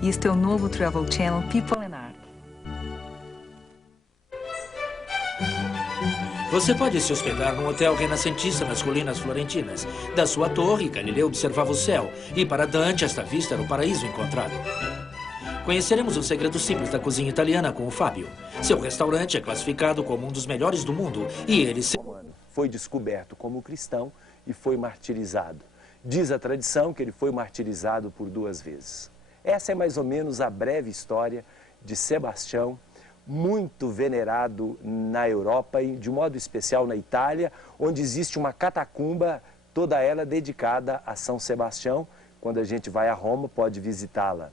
E este é o novo Travel Channel People and Art. Você pode se hospedar num hotel renascentista nas colinas florentinas. Da sua torre, Galileu observava o céu. E para Dante, esta vista era o paraíso encontrado. Conheceremos o segredo simples da cozinha italiana com o Fábio. Seu restaurante é classificado como um dos melhores do mundo. E ele foi descoberto como cristão e foi martirizado. Diz a tradição que ele foi martirizado por 2 vezes. Essa é mais ou menos a breve história de Sebastião, muito venerado na Europa e de modo especial na Itália, onde existe uma catacumba, toda ela dedicada a São Sebastião. Quando a gente vai a Roma, pode visitá-la.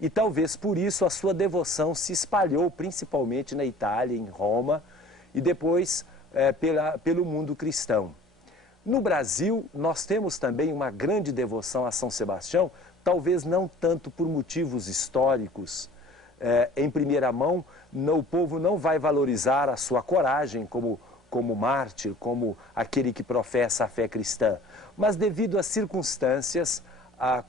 E talvez por isso a sua devoção se espalhou principalmente na Itália, em Roma, e depois pelo mundo cristão. No Brasil, nós temos também uma grande devoção a São Sebastião, talvez não tanto por motivos históricos. Em primeira mão, o povo não vai valorizar a sua coragem como mártir, como aquele que professa a fé cristã. Mas devido às circunstâncias,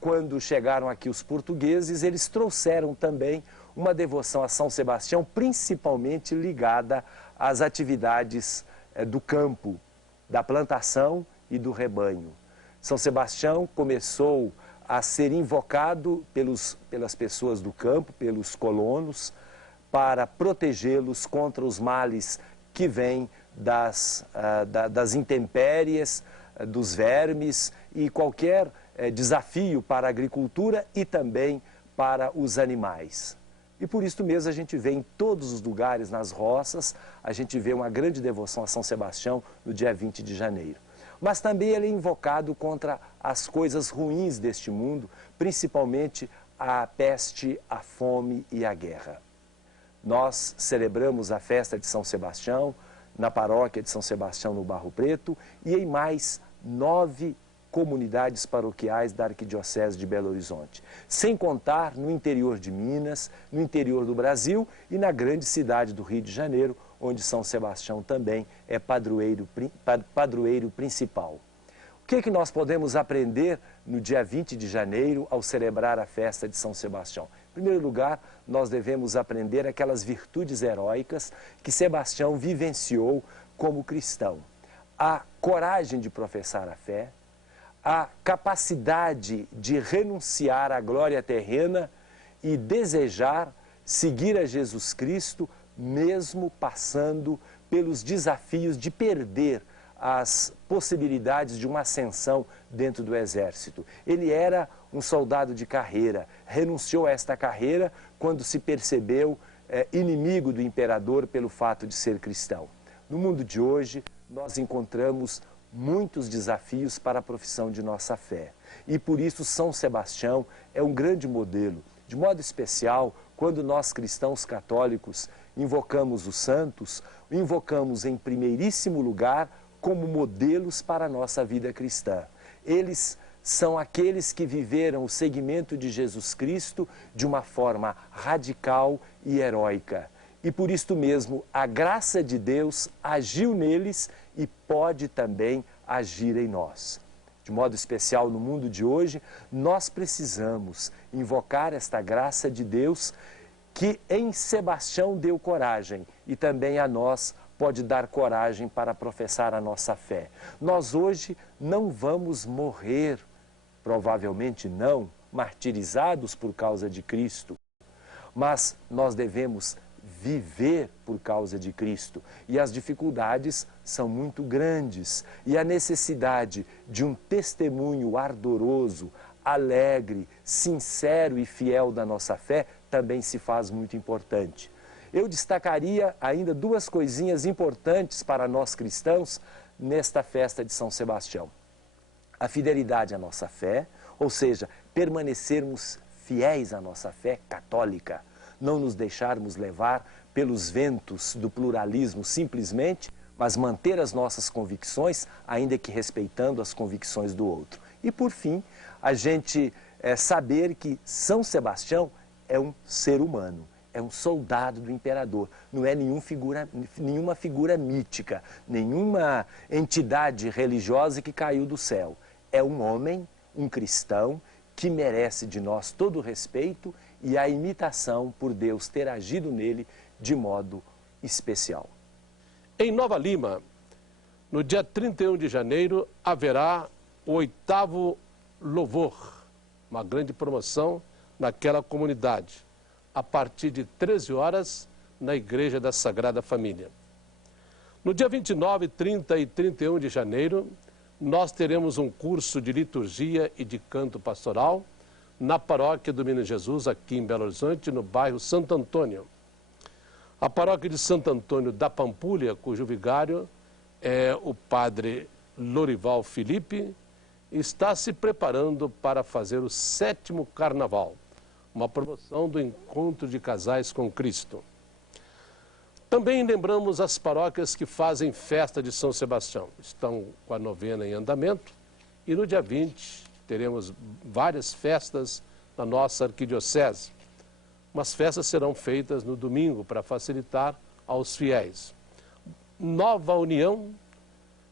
quando chegaram aqui os portugueses, eles trouxeram também uma devoção a São Sebastião, principalmente ligada às atividades do campo, da plantação e do rebanho. São Sebastião começou a ser invocado pelas pessoas do campo, pelos colonos, para protegê-los contra os males que vêm das intempéries, dos vermes e qualquer desafio para a agricultura e também para os animais. E por isso mesmo a gente vê em todos os lugares, nas roças, a gente vê uma grande devoção a São Sebastião no dia 20 de janeiro. Mas também ele é invocado contra as coisas ruins deste mundo, principalmente a peste, a fome e a guerra. Nós celebramos a festa de São Sebastião na paróquia de São Sebastião no Barro Preto e em mais 9 comunidades paroquiais da Arquidiocese de Belo Horizonte, sem contar no interior de Minas, no interior do Brasil e na grande cidade do Rio de Janeiro, onde São Sebastião também é padroeiro principal. O que nós podemos aprender no dia 20 de janeiro ao celebrar a festa de São Sebastião? Em primeiro lugar, nós devemos aprender aquelas virtudes heróicas que Sebastião vivenciou como cristão. A coragem de professar a fé, a capacidade de renunciar à glória terrena e desejar seguir a Jesus Cristo, mesmo passando pelos desafios de perder as possibilidades de uma ascensão dentro do exército. Ele era um soldado de carreira, renunciou a esta carreira quando se percebeu inimigo do imperador pelo fato de ser cristão. No mundo de hoje, nós encontramos muitos desafios para a profissão de nossa fé. E por isso São Sebastião é um grande modelo. De modo especial, quando nós cristãos católicos invocamos os santos, invocamos em primeiríssimo lugar como modelos para a nossa vida cristã. Eles são aqueles que viveram o seguimento de Jesus Cristo de uma forma radical e heróica. E por isto mesmo, a graça de Deus agiu neles e pode também agir em nós. De modo especial, no mundo de hoje, nós precisamos invocar esta graça de Deus que em Sebastião deu coragem e também a nós pode dar coragem para professar a nossa fé. Nós hoje não vamos morrer, provavelmente não, martirizados por causa de Cristo, mas nós devemos viver por causa de Cristo. E as dificuldades são muito grandes. E a necessidade de um testemunho ardoroso, alegre, sincero e fiel da nossa fé também se faz muito importante. Eu destacaria ainda 2 coisinhas importantes para nós cristãos nesta festa de São Sebastião. A fidelidade à nossa fé, ou seja, permanecermos fiéis à nossa fé católica, não nos deixarmos levar pelos ventos do pluralismo simplesmente, mas manter as nossas convicções, ainda que respeitando as convicções do outro. E por fim, a gente saber que São Sebastião é um ser humano, é um soldado do imperador, não é nenhuma figura mítica, nenhuma entidade religiosa que caiu do céu. É um homem, um cristão, que merece de nós todo o respeito e a imitação por Deus ter agido nele de modo especial. Em Nova Lima, no dia 31 de janeiro, haverá o 8º Louvor, uma grande promoção naquela comunidade, a partir de 13 horas, na Igreja da Sagrada Família. No dia 29, 30 e 31 de janeiro, nós teremos um curso de liturgia e de canto pastoral na paróquia do Menino Jesus, aqui em Belo Horizonte, no bairro Santo Antônio. A paróquia de Santo Antônio da Pampulha, cujo vigário é o padre Lorival Felipe, está se preparando para fazer o 7º Carnaval, uma promoção do Encontro de Casais com Cristo. Também lembramos as paróquias que fazem festa de São Sebastião. Estão com a novena em andamento e no dia 20 teremos várias festas na nossa arquidiocese. Umas festas serão feitas no domingo para facilitar aos fiéis. Nova União,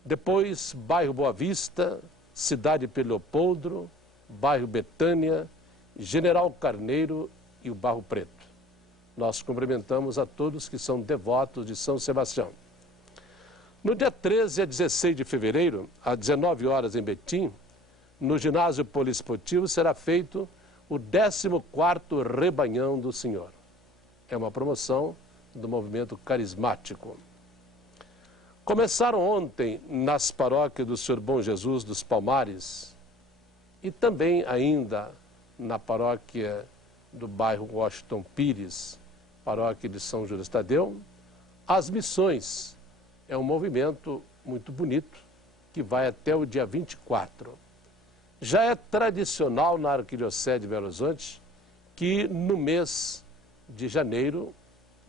depois bairro Boa Vista, Cidade Pedro Leopoldo, bairro Betânia, General Carneiro e o Barro Preto. Nós cumprimentamos a todos que são devotos de São Sebastião. No dia 13 a 16 de fevereiro, às 19 horas em Betim, no ginásio poliesportivo será feito o 14º Rebanhão do Senhor. É uma promoção do movimento carismático. Começaram ontem nas paróquias do Senhor Bom Jesus dos Palmares e também ainda na paróquia do bairro Washington Pires, paróquia de São Judas Tadeu, as missões. É um movimento muito bonito que vai até o dia 24. Já é tradicional na Arquidiocese de Belo Horizonte que no mês de janeiro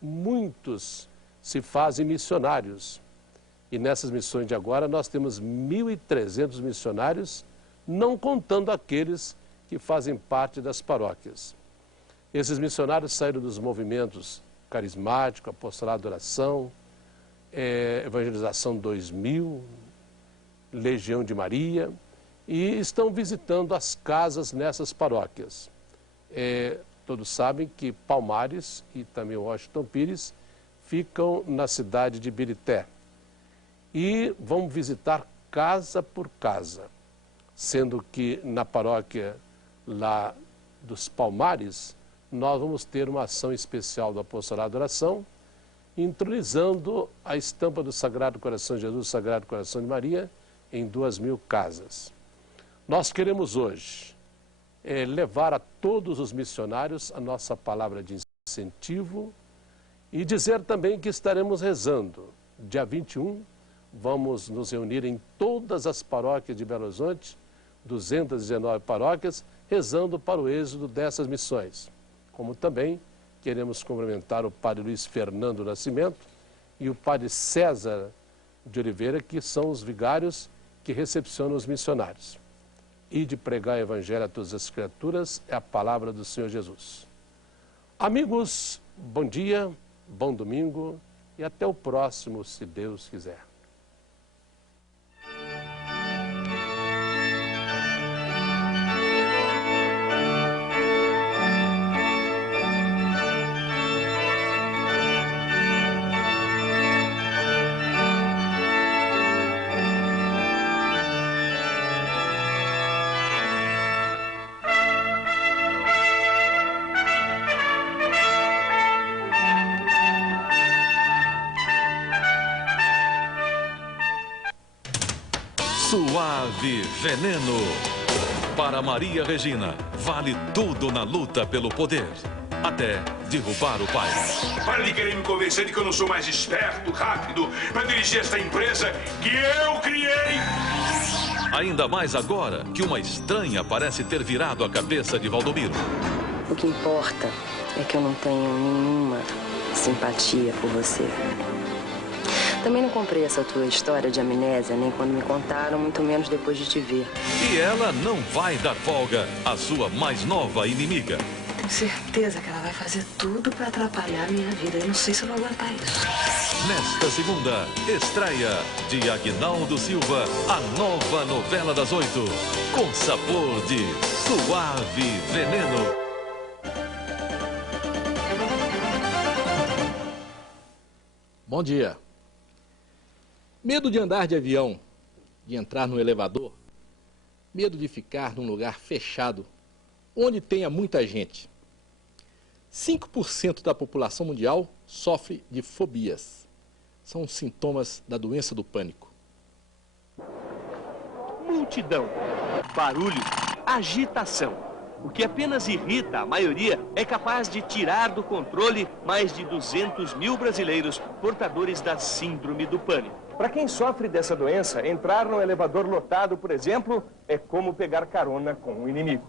muitos se fazem missionários. E nessas missões de agora nós temos 1.300 missionários, não contando aqueles que fazem parte das paróquias. Esses missionários saíram dos movimentos carismático, apostolado de oração, evangelização 2000, Legião de Maria, e estão visitando as casas nessas paróquias. Todos sabem que Palmares e também Washington Pires ficam na cidade de Birité. E vão visitar casa por casa, sendo que na paróquia lá dos Palmares, nós vamos ter uma ação especial do Apostolado de Oração, entronizando a estampa do Sagrado Coração de Jesus, Sagrado Coração de Maria, em 2.000 casas. Nós queremos hoje levar a todos os missionários a nossa palavra de incentivo e dizer também que estaremos rezando. Dia 21, vamos nos reunir em todas as paróquias de Belo Horizonte, 219 paróquias, rezando para o êxodo dessas missões. Como também queremos cumprimentar o padre Luiz Fernando Nascimento e o padre César de Oliveira, que são os vigários que recepcionam os missionários. E de pregar o evangelho a todas as criaturas é a palavra do Senhor Jesus. Amigos, bom dia, bom domingo e até o próximo, se Deus quiser. Suave Veneno. Para Maria Regina, vale tudo na luta pelo poder, até derrubar o pai. Para de querer me convencer de que eu não sou mais esperto, rápido, para dirigir esta empresa que eu criei. Ainda mais agora que uma estranha parece ter virado a cabeça de Valdomiro. O que importa é que eu não tenho nenhuma simpatia por você. Também não comprei essa tua história de amnésia, nem quando me contaram, muito menos depois de te ver. E ela não vai dar folga à sua mais nova inimiga. tenho certeza que ela vai fazer tudo para atrapalhar a minha vida. Eu não sei se eu vou aguentar isso. Nesta segunda, estreia de Aguinaldo Silva, a nova novela das 8, com sabor de Suave Veneno. Bom dia. Medo de andar de avião, de entrar no elevador, medo de ficar num lugar fechado, onde tenha muita gente. 5% da população mundial sofre de fobias. São sintomas da doença do pânico. Multidão, barulho, agitação. O que apenas irrita a maioria é capaz de tirar do controle mais de 200 mil brasileiros portadores da síndrome do pânico. Para quem sofre dessa doença, entrar num elevador lotado, por exemplo, é como pegar carona com o inimigo.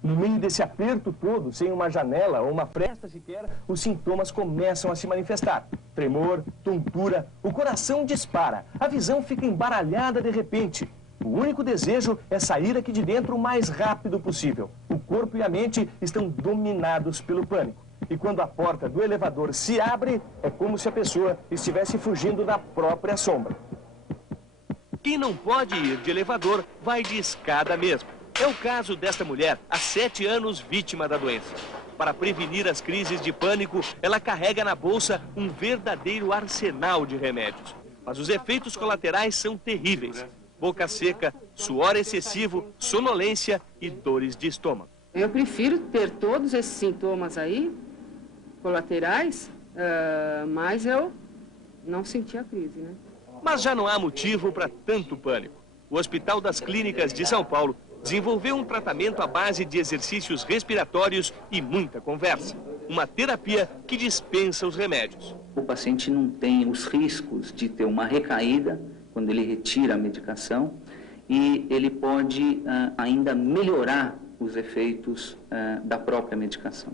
No meio desse aperto todo, sem uma janela ou uma fresta sequer, os sintomas começam a se manifestar. Tremor, tontura, o coração dispara, a visão fica embaralhada de repente. O único desejo é sair aqui de dentro o mais rápido possível. O corpo e a mente estão dominados pelo pânico. E quando a porta do elevador se abre, é como se a pessoa estivesse fugindo da própria sombra. Quem não pode ir de elevador, vai de escada mesmo. É o caso desta mulher, há 7 anos vítima da doença. Para prevenir as crises de pânico, ela carrega na bolsa um verdadeiro arsenal de remédios. Mas os efeitos colaterais são terríveis. Boca seca, suor excessivo, sonolência e dores de estômago. Eu prefiro ter todos esses sintomas aí, colaterais, mas eu não senti a crise, né? Mas já não há motivo para tanto pânico. O Hospital das Clínicas de São Paulo desenvolveu um tratamento à base de exercícios respiratórios e muita conversa. Uma terapia que dispensa os remédios. O paciente não tem os riscos de ter uma recaída quando ele retira a medicação e ele pode ainda melhorar os efeitos da própria medicação.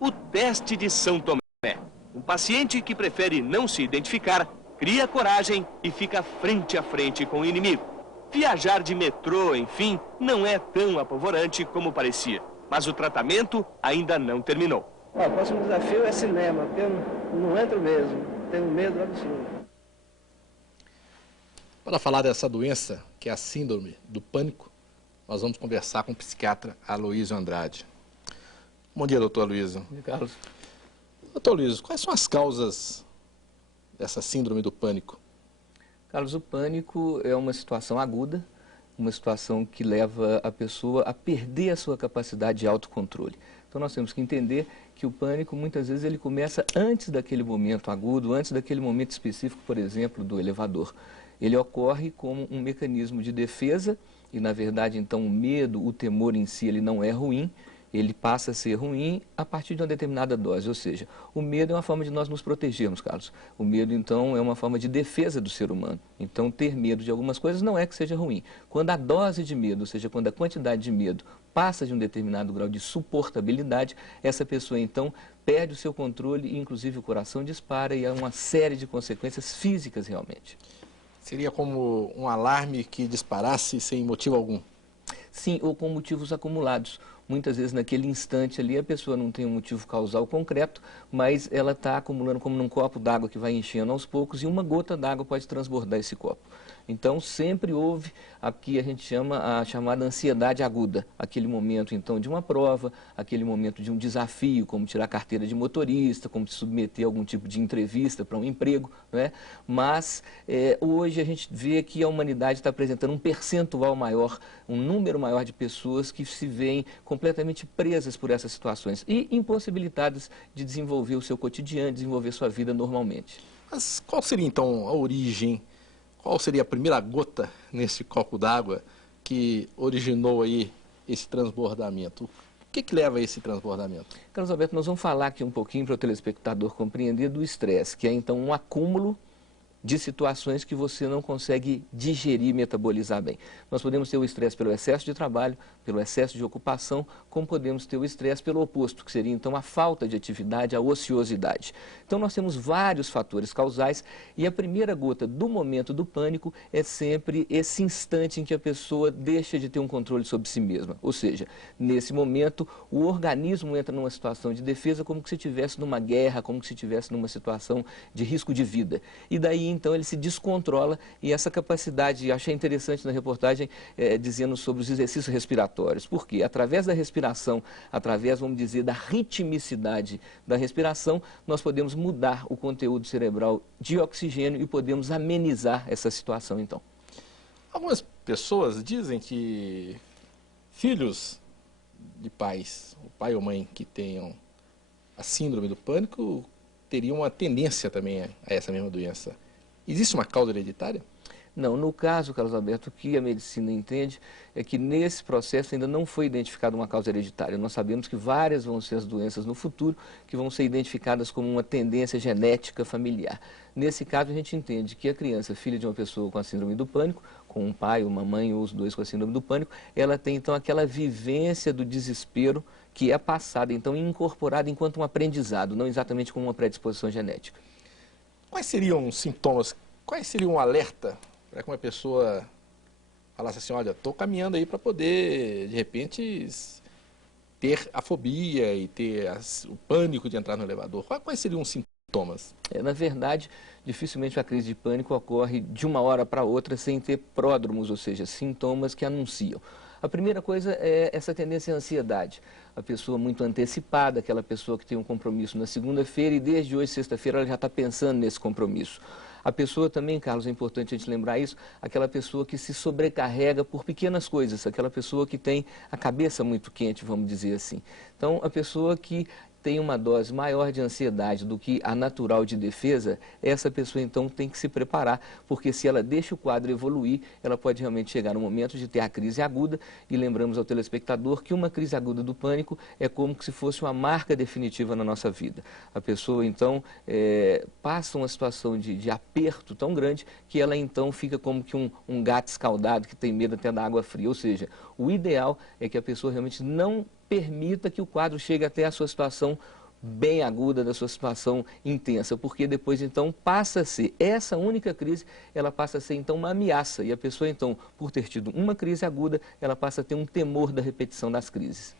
O teste de São Tomé. Um paciente que prefere não se identificar, cria coragem e fica frente a frente com o inimigo. Viajar de metrô, enfim, não é tão apavorante como parecia. Mas o tratamento ainda não terminou. O próximo desafio é cinema, porque eu não entro mesmo. Tenho medo absurdo. Para falar dessa doença, que é a síndrome do pânico, nós vamos conversar com o psiquiatra Aloísio Andrade. Bom dia, doutor Aloísio. Bom dia, Carlos. Doutor Aloísio, quais são as causas dessa síndrome do pânico? Carlos, o pânico é uma situação aguda, uma situação que leva a pessoa a perder a sua capacidade de autocontrole. Então nós temos que entender que o pânico muitas vezes ele começa antes daquele momento agudo, antes daquele momento específico, por exemplo, do elevador. Ele ocorre como um mecanismo de defesa e, na verdade, então o medo, o temor em si, ele não é ruim. Ele passa a ser ruim a partir de uma determinada dose, ou seja, o medo é uma forma de nós nos protegermos, Carlos. O medo, então, é uma forma de defesa do ser humano. Então, ter medo de algumas coisas não é que seja ruim. Quando a dose de medo, ou seja, quando a quantidade de medo passa de um determinado grau de suportabilidade, essa pessoa, então, perde o seu controle e, inclusive, o coração dispara e há uma série de consequências físicas, realmente. Seria como um alarme que disparasse sem motivo algum? Sim, ou com motivos acumulados. Muitas vezes naquele instante ali a pessoa não tem um motivo causal concreto, mas ela está acumulando como num copo d'água que vai enchendo aos poucos e uma gota d'água pode transbordar esse copo. Então sempre houve, aqui a gente chama a chamada ansiedade aguda, aquele momento então de uma prova, aquele momento de um desafio, como tirar a carteira de motorista, como se submeter a algum tipo de entrevista para um emprego, né? Mas hoje a gente vê que a humanidade está apresentando um percentual maior, um número maior de pessoas que se veem completamente presas por essas situações e impossibilitadas de desenvolver o seu cotidiano, desenvolver sua vida normalmente. Mas qual seria então a origem? Qual seria a primeira gota nesse copo d'água que originou aí esse transbordamento? O que leva a esse transbordamento? Carlos Alberto, nós vamos falar aqui um pouquinho para o telespectador compreender do estresse, que é então um acúmulo de situações que você não consegue digerir e metabolizar bem. Nós podemos ter o estresse pelo excesso de trabalho, pelo excesso de ocupação, como podemos ter o estresse pelo oposto, que seria então a falta de atividade, a ociosidade. Então nós temos vários fatores causais e a primeira gota do momento do pânico é sempre esse instante em que a pessoa deixa de ter um controle sobre si mesma. Ou seja, nesse momento o organismo entra numa situação de defesa como se estivesse numa guerra, como se estivesse numa situação de risco de vida. E daí então ele se descontrola e essa capacidade, achei interessante na reportagem dizendo sobre os exercícios respiratórios. Por quê? Através da respiração, através, vamos dizer, da ritmicidade da respiração, nós podemos mudar o conteúdo cerebral de oxigênio e podemos amenizar essa situação então. Algumas pessoas dizem que filhos de pais, o pai ou mãe que tenham a síndrome do pânico, teriam uma tendência também a essa mesma doença. Existe uma causa hereditária? Não, no caso, Carlos Alberto, o que a medicina entende é que nesse processo ainda não foi identificada uma causa hereditária. Nós sabemos que várias vão ser as doenças no futuro que vão ser identificadas como uma tendência genética familiar. Nesse caso, a gente entende que a criança, filha de uma pessoa com a síndrome do pânico, com um pai, uma mãe ou os dois com a síndrome do pânico, ela tem então aquela vivência do desespero que é passada, então incorporada enquanto um aprendizado, não exatamente como uma predisposição genética. Quais seriam os sintomas, quais seriam um alerta para que uma pessoa falasse assim, olha, estou caminhando aí para poder, de repente, ter a fobia e ter o pânico de entrar no elevador? Quais seriam os sintomas? Na verdade, dificilmente a crise de pânico ocorre de uma hora para outra sem ter pródromos, ou seja, sintomas que anunciam. A primeira coisa é essa tendência à ansiedade. A pessoa muito antecipada, aquela pessoa que tem um compromisso na segunda-feira e desde hoje, sexta-feira, ela já está pensando nesse compromisso. A pessoa também, Carlos, é importante a gente lembrar isso, aquela pessoa que se sobrecarrega por pequenas coisas, aquela pessoa que tem a cabeça muito quente, vamos dizer assim. Então, a pessoa que tem uma dose maior de ansiedade do que a natural de defesa, essa pessoa então tem que se preparar, porque se ela deixa o quadro evoluir, ela pode realmente chegar no momento de ter a crise aguda, e lembramos ao telespectador que uma crise aguda do pânico é como se fosse uma marca definitiva na nossa vida. A pessoa então passa uma situação de aperto tão grande que ela então fica como que um gato escaldado que tem medo até da água fria, ou seja, o ideal é que a pessoa realmente não permita que o quadro chegue até a sua situação bem aguda, da sua situação intensa, porque depois então passa a ser, essa única crise, ela passa a ser então uma ameaça, e a pessoa então, por ter tido uma crise aguda, ela passa a ter um temor da repetição das crises.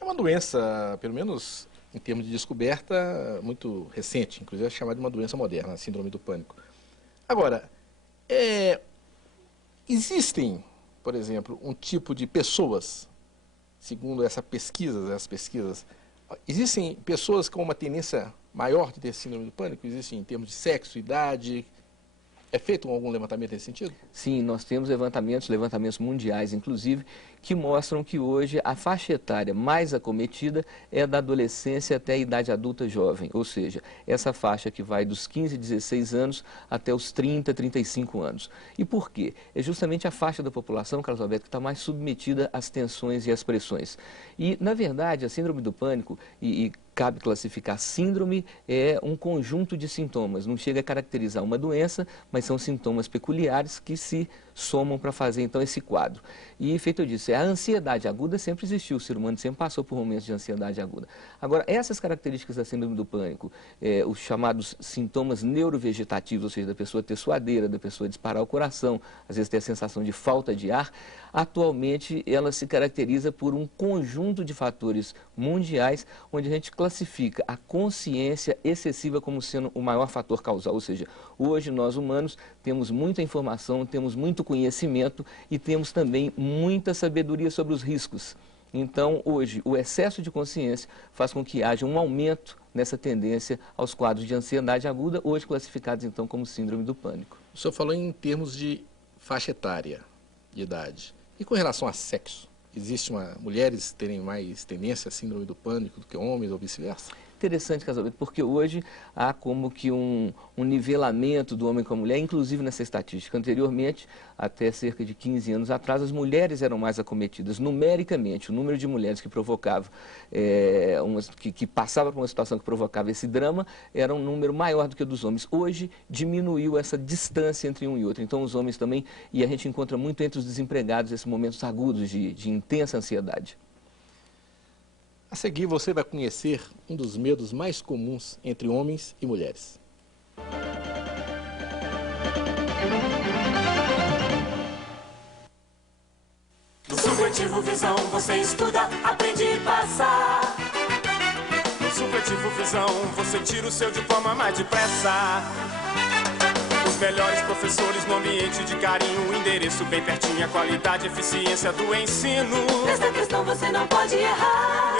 É uma doença, pelo menos em termos de descoberta, muito recente, inclusive é chamada de uma doença moderna, a síndrome do pânico. Agora, existem, por exemplo, um tipo de pessoas, segundo essas pesquisas, existem pessoas com uma tendência maior de ter síndrome do pânico? Existem em termos de sexo, idade? É feito algum levantamento nesse sentido? Sim, nós temos levantamentos mundiais, inclusive, que mostram que hoje a faixa etária mais acometida é da adolescência até a idade adulta jovem, ou seja, essa faixa que vai dos 15, 16 anos até os 30, 35 anos. E por quê? É justamente a faixa da população, Carlos Alberto, que está mais submetida às tensões e às pressões. E, na verdade, a síndrome do pânico, cabe classificar síndrome, é um conjunto de sintomas, não chega a caracterizar uma doença, mas são sintomas peculiares que se somam para fazer então esse quadro. E feito eu disse, a ansiedade aguda sempre existiu, o ser humano sempre passou por momentos de ansiedade aguda. Agora, essas características da síndrome do pânico, os chamados sintomas neurovegetativos, ou seja, da pessoa ter suadeira, da pessoa disparar o coração, às vezes ter a sensação de falta de ar, atualmente ela se caracteriza por um conjunto de fatores mundiais, onde a gente classifica a consciência excessiva como sendo o maior fator causal, ou seja, hoje nós humanos temos muita informação, temos muito conhecimento e temos também muita sabedoria sobre os riscos. Então, hoje, o excesso de consciência faz com que haja um aumento nessa tendência aos quadros de ansiedade aguda, hoje classificados então como síndrome do pânico. O senhor falou em termos de faixa etária, de idade. E com relação a sexo? Existe mulheres terem mais tendência à síndrome do pânico do que homens ou vice-versa? interessante casamento, porque hoje há como que um nivelamento do homem com a mulher, inclusive nessa estatística. Anteriormente, até cerca de 15 anos atrás, as mulheres eram mais acometidas. Numericamente, o número de mulheres que provocavam, que passavam por uma situação que provocava esse drama, era um número maior do que o dos homens. Hoje, diminuiu essa distância entre um e outro. Então, os homens também, e a gente encontra muito entre os desempregados esses momentos agudos de intensa ansiedade. A seguir, você vai conhecer um dos medos mais comuns entre homens e mulheres. No Supletivo Visão você estuda, aprende e passa. No Supletivo Visão você tira o seu diploma mais depressa. Os melhores professores no ambiente de carinho, o endereço bem pertinho, a qualidade e eficiência do ensino. Nesta questão você não pode errar.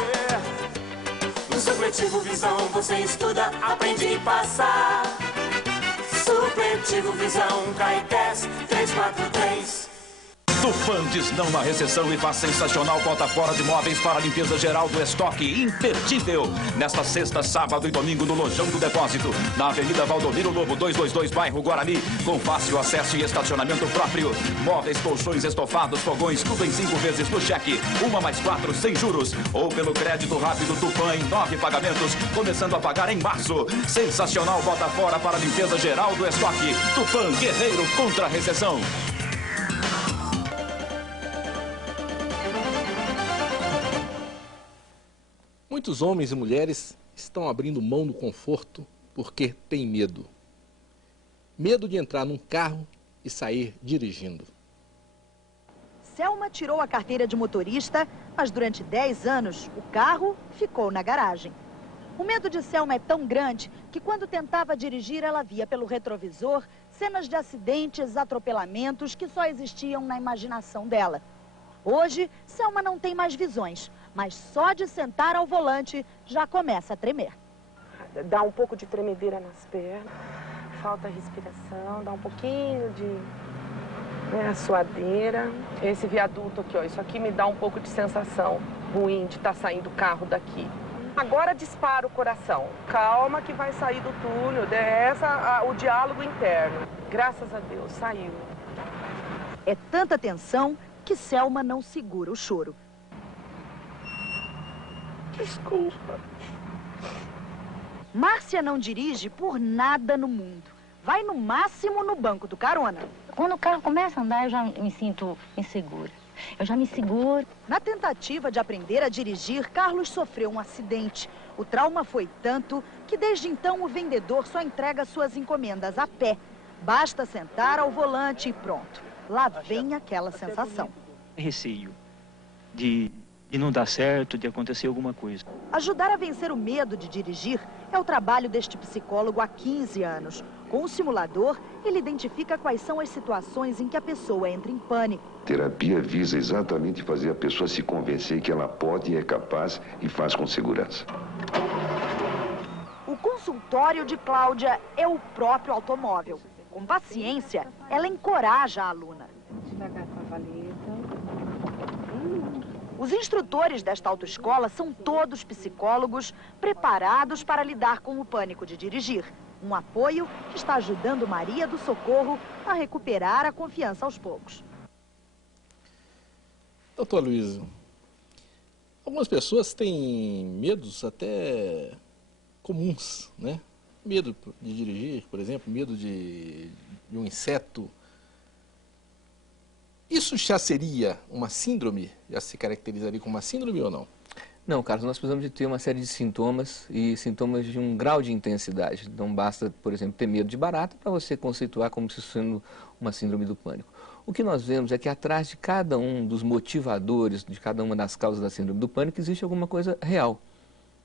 No Supletivo Visão você estuda, aprende e passa. Supletivo Visão, Caetés 343. Tufan diz não na recessão e faz sensacional cota fora de móveis para a limpeza geral do estoque imperdível. Nesta sexta, sábado e domingo no Lojão do Depósito, na Avenida Valdomiro Lobo 222, bairro Guarani, com fácil acesso e estacionamento próprio. Móveis, colchões, estofados, fogões, tudo em 5 vezes no cheque, 1 mais 4 sem juros, ou pelo crédito rápido Tufan em 9 pagamentos, começando a pagar em março. Sensacional bota fora para a limpeza geral do estoque. Tufan, guerreiro contra a recessão. Muitos homens e mulheres estão abrindo mão do conforto porque têm medo. Medo de entrar num carro e sair dirigindo. Selma tirou a carteira de motorista, mas durante 10 anos o carro ficou na garagem. O medo de Selma é tão grande que quando tentava dirigir ela via pelo retrovisor cenas de acidentes, atropelamentos que só existiam na imaginação dela. Hoje, Selma não tem mais visões, mas só de sentar ao volante já começa a tremer. Dá um pouco de tremedeira nas pernas, falta respiração, dá um pouquinho de suadeira. Esse viaduto aqui, ó, isso aqui me dá um pouco de sensação ruim de estar saindo o carro daqui. Agora dispara o coração. Calma que vai sair do túnel, o diálogo interno. Graças a Deus, saiu. É tanta tensão que Selma não segura o choro. Desculpa. Márcia não dirige por nada no mundo. Vai no máximo no banco do carona. Quando o carro começa a andar, eu já me sinto insegura. Eu já me seguro. Na tentativa de aprender a dirigir, Carlos sofreu um acidente. O trauma foi tanto que desde então o vendedor só entrega suas encomendas a pé. Basta sentar ao volante e pronto. Lá vem aquela sensação. Receio de não dar certo, de acontecer alguma coisa. Ajudar a vencer o medo de dirigir é o trabalho deste psicólogo há 15 anos. Com o simulador, ele identifica quais são as situações em que a pessoa entra em pânico. Terapia visa exatamente fazer a pessoa se convencer que ela pode e é capaz e faz com segurança. O consultório de Cláudia é o próprio automóvel. Com paciência, ela encoraja a aluna. Devagar com a valeta. Os instrutores desta autoescola são todos psicólogos preparados para lidar com o pânico de dirigir. Um apoio que está ajudando Maria do Socorro a recuperar a confiança aos poucos. Doutor Aloysio, algumas pessoas têm medos até comuns, né? Medo de dirigir, por exemplo, medo de um inseto. Isso já seria uma síndrome? Já se caracterizaria como uma síndrome ou não? Não, Carlos, nós precisamos de ter uma série de sintomas e sintomas de um grau de intensidade. Não basta, por exemplo, ter medo de barata para você conceituar como se sendo uma síndrome do pânico. O que nós vemos é que atrás de cada um dos motivadores, de cada uma das causas da síndrome do pânico, existe alguma coisa real.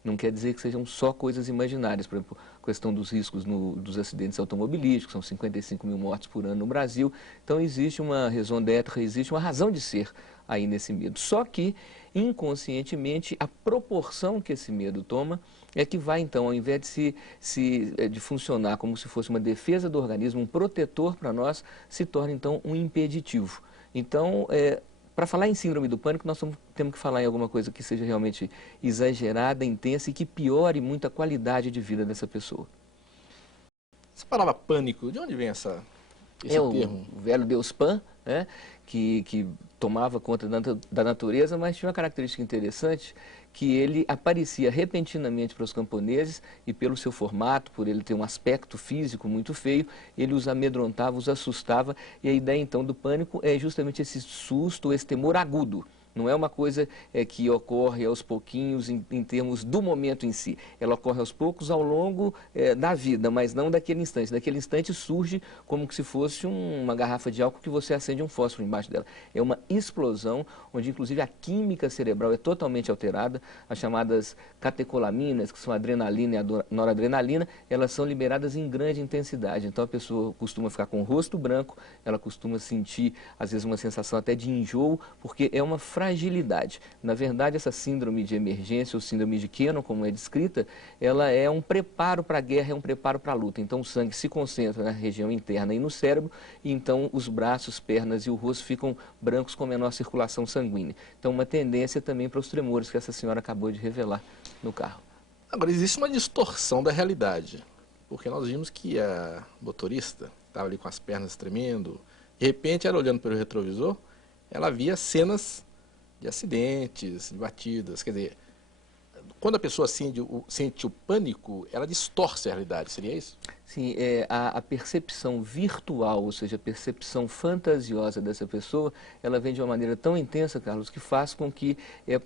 Não quer dizer que sejam só coisas imaginárias. Por exemplo, a questão dos riscos dos acidentes automobilísticos, são 55 mil mortes por ano no Brasil. Então, existe uma raison d'être, existe uma razão de ser aí nesse medo. Só que, inconscientemente, a proporção que esse medo toma é que vai, então, ao invés de funcionar como se fosse uma defesa do organismo, um protetor para nós, se torna, então, um impeditivo. Então, Para falar em síndrome do pânico, nós temos que falar em alguma coisa que seja realmente exagerada, intensa e que piore muito a qualidade de vida dessa pessoa. Essa palavra pânico, de onde vem esse termo? O velho deus Pan, né, que tomava conta da natureza, mas tinha uma característica interessante, que ele aparecia repentinamente para os camponeses e pelo seu formato, por ele ter um aspecto físico muito feio, ele os amedrontava, os assustava, e a ideia então do pânico é justamente esse susto, esse temor agudo. Não é uma coisa que ocorre aos pouquinhos em termos do momento em si. Ela ocorre aos poucos ao longo da vida, mas não daquele instante. Daquele instante surge como se fosse uma garrafa de álcool que você acende um fósforo embaixo dela. É uma explosão, onde inclusive a química cerebral é totalmente alterada. As chamadas catecolaminas, que são a adrenalina e a noradrenalina, elas são liberadas em grande intensidade. Então a pessoa costuma ficar com o rosto branco, ela costuma sentir às vezes uma sensação até de enjoo, porque é uma fragilidade. Na verdade, essa síndrome de emergência, ou síndrome de Kennan, como é descrita, ela é um preparo para a guerra, é um preparo para a luta. Então o sangue se concentra na região interna e no cérebro, e então os braços, pernas e o rosto ficam brancos com menor circulação sanguínea. Então uma tendência também para os tremores que essa senhora acabou de revelar no carro. Agora, existe uma distorção da realidade, porque nós vimos que a motorista estava ali com as pernas tremendo, de repente, ela olhando pelo retrovisor, ela via cenas de acidentes, de batidas, quer dizer, quando a pessoa sente o pânico, ela distorce a realidade, seria isso? Sim, a percepção virtual, ou seja, a percepção fantasiosa dessa pessoa, ela vem de uma maneira tão intensa, Carlos, que faz com que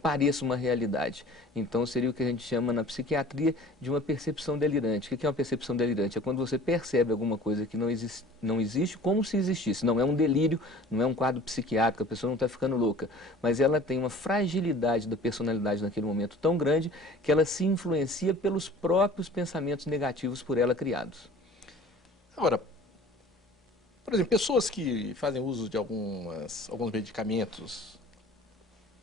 pareça uma realidade. Então seria o que a gente chama na psiquiatria de uma percepção delirante. O que é uma percepção delirante? É quando você percebe alguma coisa que não existe como se existisse. Não é um delírio, não é um quadro psiquiátrico, a pessoa não está ficando louca, mas ela tem uma fragilidade da personalidade naquele momento tão grande que ela se influencia pelos próprios pensamentos negativos por ela criados. Agora, por exemplo, pessoas que fazem uso de alguns medicamentos,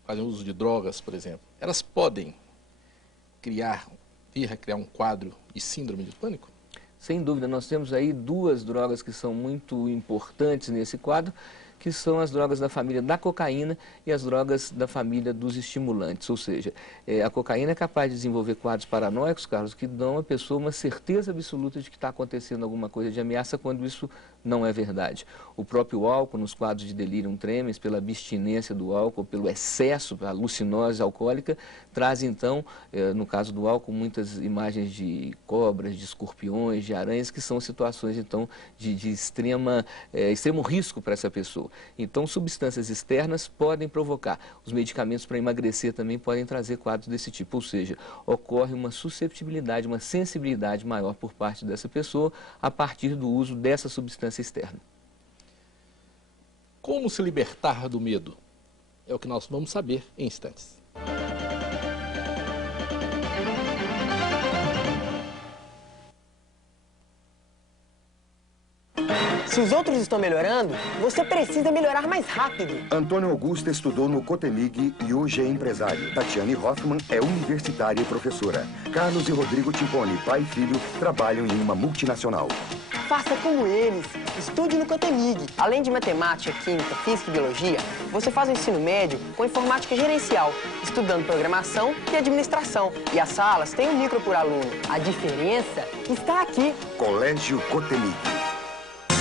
fazem uso de drogas, por exemplo, elas podem vir a criar um quadro de síndrome de pânico? Sem dúvida, nós temos aí duas drogas que são muito importantes nesse quadro, que são as drogas da família da cocaína e as drogas da família dos estimulantes. Ou seja, a cocaína é capaz de desenvolver quadros paranoicos, Carlos, que dão à pessoa uma certeza absoluta de que está acontecendo alguma coisa de ameaça quando isso não é verdade. O próprio álcool, nos quadros de delirium tremens, pela abstinência do álcool, pelo excesso, pela alucinose alcoólica, traz então, no caso do álcool, muitas imagens de cobras, de escorpiões, de aranhas, que são situações então de extremo risco para essa pessoa. Então, substâncias externas podem provocar. Os medicamentos para emagrecer também podem trazer quadros desse tipo. Ou seja, ocorre uma susceptibilidade, uma sensibilidade maior por parte dessa pessoa a partir do uso dessa substância externa. Como se libertar do medo? É o que nós vamos saber em instantes. Se os outros estão melhorando, você precisa melhorar mais rápido. Antônio Augusto estudou no Cotemig e hoje é empresário. Tatiane Hoffman é universitária e professora. Carlos e Rodrigo Timpone, pai e filho, trabalham em uma multinacional. Faça como eles. Estude no Cotemig. Além de matemática, química, física e biologia, você faz o ensino médio com informática gerencial, estudando programação e administração. E as salas têm um micro por aluno. A diferença está aqui. Colégio Cotemig.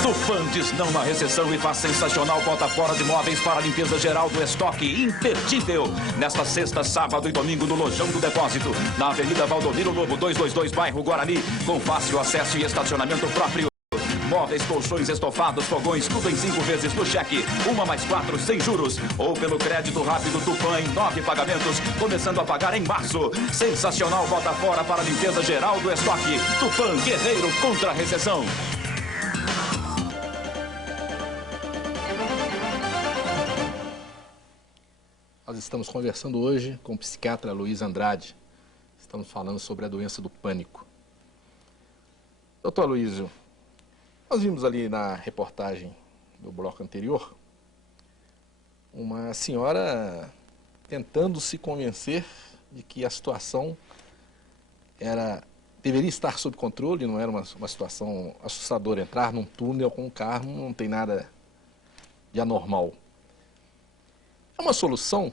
Tufan diz não na recessão e faz sensacional bota fora de móveis para a limpeza geral do estoque imperdível. Nesta sexta, sábado e domingo no Lojão do Depósito, na Avenida Valdomiro Lobo 222, bairro Guarani, com fácil acesso e estacionamento próprio. Móveis, colchões, estofados, fogões, tudo em 5 vezes no cheque, 1 mais 4 sem juros, ou pelo crédito rápido Tufan em 9 pagamentos, começando a pagar em março. Sensacional bota fora para a limpeza geral do estoque. Tufan, guerreiro contra a recessão. Nós estamos conversando hoje com o psiquiatra Luiz Andrade. Estamos falando sobre a doença do pânico. Doutor Aloysio, nós vimos ali na reportagem do bloco anterior uma senhora tentando se convencer de que a situação deveria estar sob controle, não era uma situação assustadora. Entrar num túnel com um carro não tem nada de anormal. É uma solução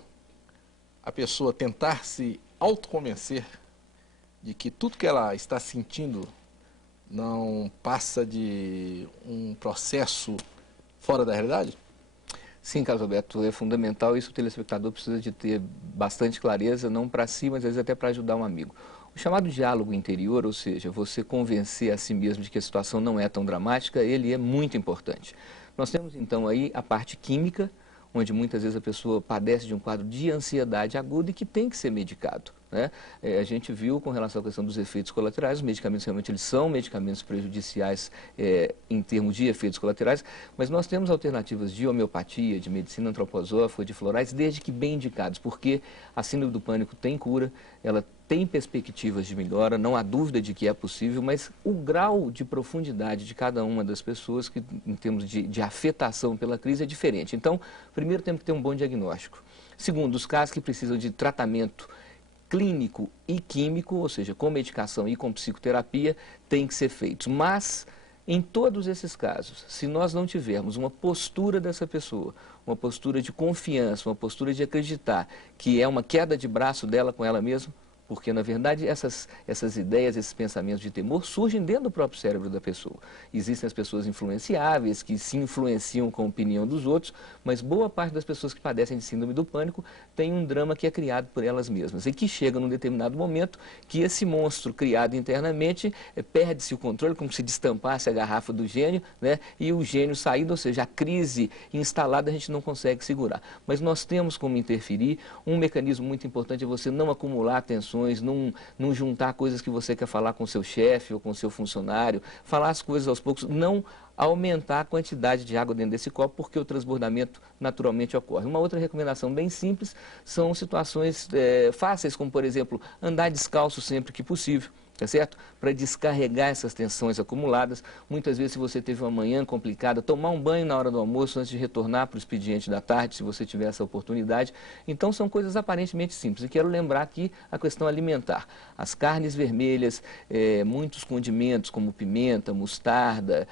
a pessoa tentar se autoconvencer de que tudo que ela está sentindo não passa de um processo fora da realidade? Sim, Carlos Alberto, é fundamental. Isso o telespectador precisa de ter bastante clareza, não para si, mas às vezes até para ajudar um amigo. O chamado diálogo interior, ou seja, você convencer a si mesmo de que a situação não é tão dramática, ele é muito importante. Nós temos então aí a parte química, onde muitas vezes a pessoa padece de um quadro de ansiedade aguda e que tem que ser medicado, né? A gente viu com relação à questão dos efeitos colaterais, os medicamentos realmente eles são medicamentos prejudiciais em termos de efeitos colaterais, mas nós temos alternativas de homeopatia, de medicina antroposófica, de florais, desde que bem indicados, porque a síndrome do pânico tem cura, ela tem perspectivas de melhora, não há dúvida de que é possível, mas o grau de profundidade de cada uma das pessoas, que em termos de afetação pela crise, é diferente. Então, primeiro temos que ter um bom diagnóstico. Segundo, os casos que precisam de tratamento clínico e químico, ou seja, com medicação e com psicoterapia, têm que ser feitos. Mas, em todos esses casos, se nós não tivermos uma postura dessa pessoa, uma postura de confiança, uma postura de acreditar que é uma queda de braço dela com ela mesma, porque, na verdade, essas ideias, esses pensamentos de temor surgem dentro do próprio cérebro da pessoa. Existem as pessoas influenciáveis, que se influenciam com a opinião dos outros, mas boa parte das pessoas que padecem de síndrome do pânico tem um drama que é criado por elas mesmas e que chega num determinado momento que esse monstro criado internamente perde-se o controle, como se destampasse a garrafa do gênio, né? E o gênio saído, ou seja, a crise instalada a gente não consegue segurar. Mas nós temos como interferir. Um mecanismo muito importante é você não acumular tensões, não juntar coisas que você quer falar com o seu chefe ou com o seu funcionário, falar as coisas aos poucos, não aumentar a quantidade de água dentro desse copo, porque o transbordamento naturalmente ocorre. Uma outra recomendação bem simples são situações fáceis, como, por exemplo, andar descalço sempre que possível. Tá certo? Para descarregar essas tensões acumuladas. Muitas vezes, se você teve uma manhã complicada, tomar um banho na hora do almoço antes de retornar para o expediente da tarde, se você tiver essa oportunidade. Então, são coisas aparentemente simples. E quero lembrar aqui a questão alimentar. As carnes vermelhas, muitos condimentos como pimenta, mostarda,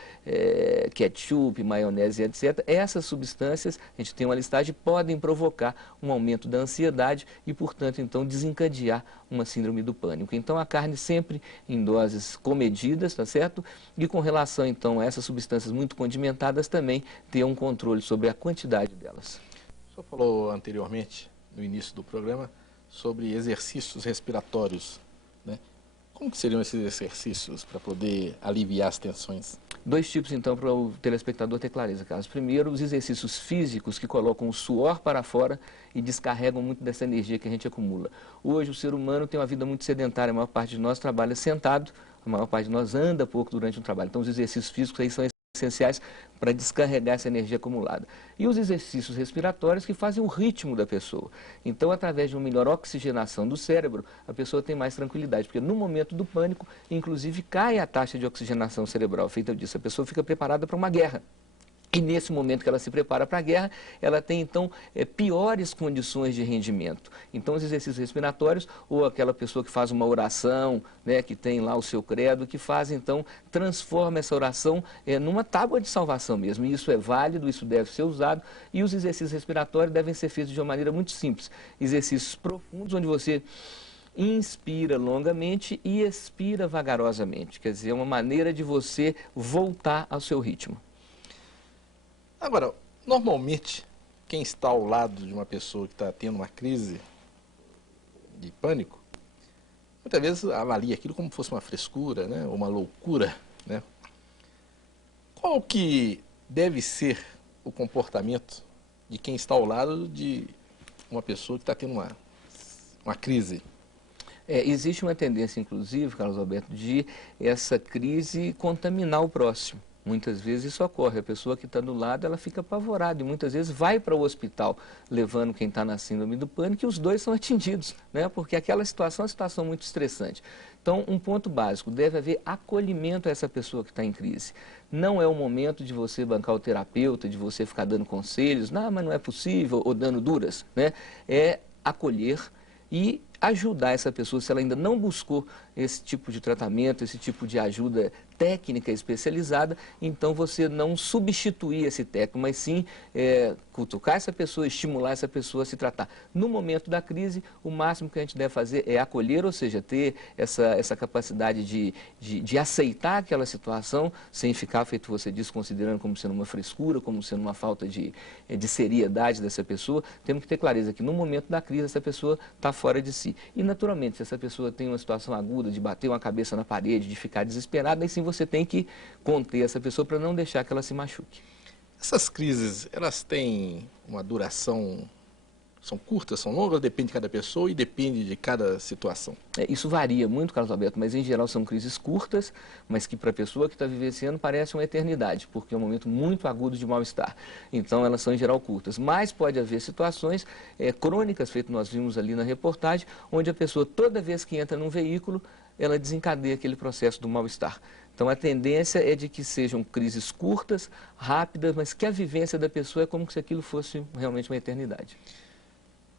ketchup, maionese, etc. Essas substâncias, a gente tem uma listagem, podem provocar um aumento da ansiedade e, portanto, então, desencadear uma síndrome do pânico. Então, a carne sempre em doses comedidas, tá certo? E com relação, então, a essas substâncias muito condimentadas, também ter um controle sobre a quantidade delas. O senhor falou anteriormente, no início do programa, sobre exercícios respiratórios, né? Como que seriam esses exercícios para poder aliviar as tensões? Dois tipos, então, para o telespectador ter clareza, Carlos. Primeiro, os exercícios físicos que colocam o suor para fora e descarregam muito dessa energia que a gente acumula. Hoje, o ser humano tem uma vida muito sedentária, a maior parte de nós trabalha sentado, a maior parte de nós anda pouco durante o trabalho. Então, os exercícios físicos aí são essenciais para descarregar essa energia acumulada. E os exercícios respiratórios que fazem o ritmo da pessoa. Então, através de uma melhor oxigenação do cérebro, a pessoa tem mais tranquilidade, porque no momento do pânico, inclusive, cai a taxa de oxigenação cerebral. Feita disso, a pessoa fica preparada para uma guerra. E nesse momento que ela se prepara para a guerra, ela tem, então, piores condições de rendimento. Então, os exercícios respiratórios, ou aquela pessoa que faz uma oração, né, que tem lá o seu credo, que faz, então, transforma essa oração numa tábua de salvação mesmo. E isso é válido, isso deve ser usado. E os exercícios respiratórios devem ser feitos de uma maneira muito simples. Exercícios profundos, onde você inspira longamente e expira vagarosamente. Quer dizer, é uma maneira de você voltar ao seu ritmo. Agora, normalmente, quem está ao lado de uma pessoa que está tendo uma crise de pânico, muitas vezes avalia aquilo como se fosse uma frescura, né, ou uma loucura, né? Qual que deve ser o comportamento de quem está ao lado de uma pessoa que está tendo uma crise? Existe uma tendência, inclusive, Carlos Alberto, de essa crise contaminar o próximo. Muitas vezes isso ocorre, a pessoa que está do lado, ela fica apavorada e muitas vezes vai para o hospital levando quem está na síndrome do pânico e os dois são atingidos, né? Porque aquela situação é uma situação muito estressante. Então, um ponto básico, deve haver acolhimento a essa pessoa que está em crise. Não é o momento de você bancar o terapeuta, de você ficar dando conselhos, não, mas não é possível, ou dando duras, né? É acolher e ajudar essa pessoa, se ela ainda não buscou esse tipo de tratamento, esse tipo de ajuda técnica especializada, então você não substituir esse técnico, mas sim cutucar essa pessoa, estimular essa pessoa a se tratar. No momento da crise, o máximo que a gente deve fazer é acolher, ou seja, ter essa capacidade de aceitar aquela situação, sem ficar, feito você disse, considerando como sendo uma frescura, como sendo uma falta de seriedade dessa pessoa. Temos que ter clareza que no momento da crise essa pessoa está fora de si. E naturalmente, se essa pessoa tem uma situação aguda de bater uma cabeça na parede, de ficar desesperada, aí sim você tem que conter essa pessoa para não deixar que ela se machuque. Essas crises, elas têm uma duração, são curtas, são longas, depende de cada pessoa e depende de cada situação? Isso varia muito, Carlos Alberto, mas em geral são crises curtas, mas que para a pessoa que está vivenciando parece uma eternidade, porque é um momento muito agudo de mal-estar. Então elas são em geral curtas, mas pode haver situações crônicas, feito nós vimos ali na reportagem, onde a pessoa toda vez que entra num veículo, ela desencadeia aquele processo do mal-estar. Então a tendência é de que sejam crises curtas, rápidas, mas que a vivência da pessoa é como se aquilo fosse realmente uma eternidade.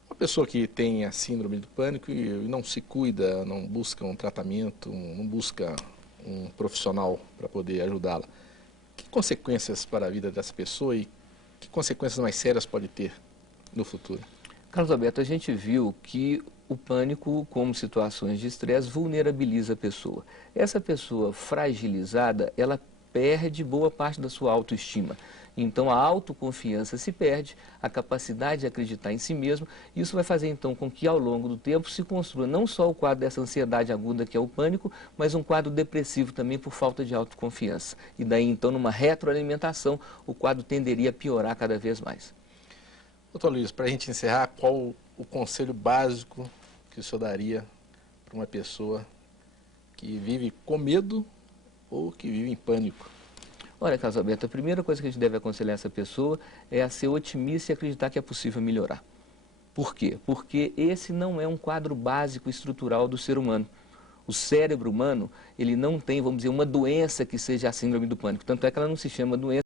Uma pessoa que tem a síndrome do pânico e não se cuida, não busca um tratamento, não busca um profissional para poder ajudá-la, que consequências para a vida dessa pessoa e que consequências mais sérias pode ter no futuro? Carlos Alberto, a gente viu que o pânico, como situações de estresse, vulnerabiliza a pessoa. Essa pessoa fragilizada, ela perde boa parte da sua autoestima. Então a autoconfiança se perde, a capacidade de acreditar em si mesmo. Isso vai fazer então com que ao longo do tempo se construa não só o quadro dessa ansiedade aguda que é o pânico, mas um quadro depressivo também por falta de autoconfiança. E daí então numa retroalimentação o quadro tenderia a piorar cada vez mais. Doutor Luiz, para a gente encerrar, qual o conselho básico que o senhor daria para uma pessoa que vive com medo ou que vive em pânico? Olha, Carlos Alberto, a primeira coisa que a gente deve aconselhar essa pessoa é a ser otimista e acreditar que é possível melhorar. Por quê? Porque esse não é um quadro básico estrutural do ser humano. O cérebro humano, ele não tem, vamos dizer, uma doença que seja a síndrome do pânico. Tanto é que ela não se chama doença,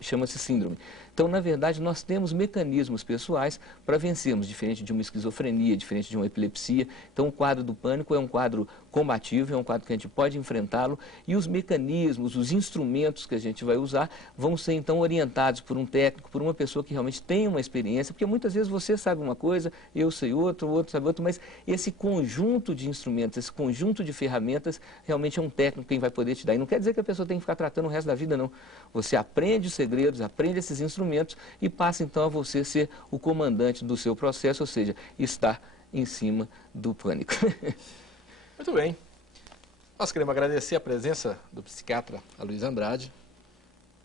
chama-se síndrome. Então, na verdade, nós temos mecanismos pessoais para vencermos, diferente de uma esquizofrenia, diferente de uma epilepsia. Então, o quadro do pânico é um quadro combativo, é um quadro que a gente pode enfrentá-lo e os mecanismos, os instrumentos que a gente vai usar vão ser, então, orientados por um técnico, por uma pessoa que realmente tem uma experiência, porque muitas vezes você sabe uma coisa, eu sei outra, o outro sabe outra, mas esse conjunto de instrumentos, esse conjunto de ferramentas, realmente é um técnico quem vai poder te dar. E não quer dizer que a pessoa tem que ficar tratando o resto da vida, não. Você aprende os segredos, aprende esses instrumentos e passa então a você ser o comandante do seu processo, ou seja, estar em cima do pânico. Muito bem. Nós queremos agradecer a presença do psiquiatra Aloysio Andrade.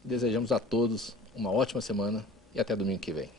Desejamos a todos uma ótima semana e até domingo que vem.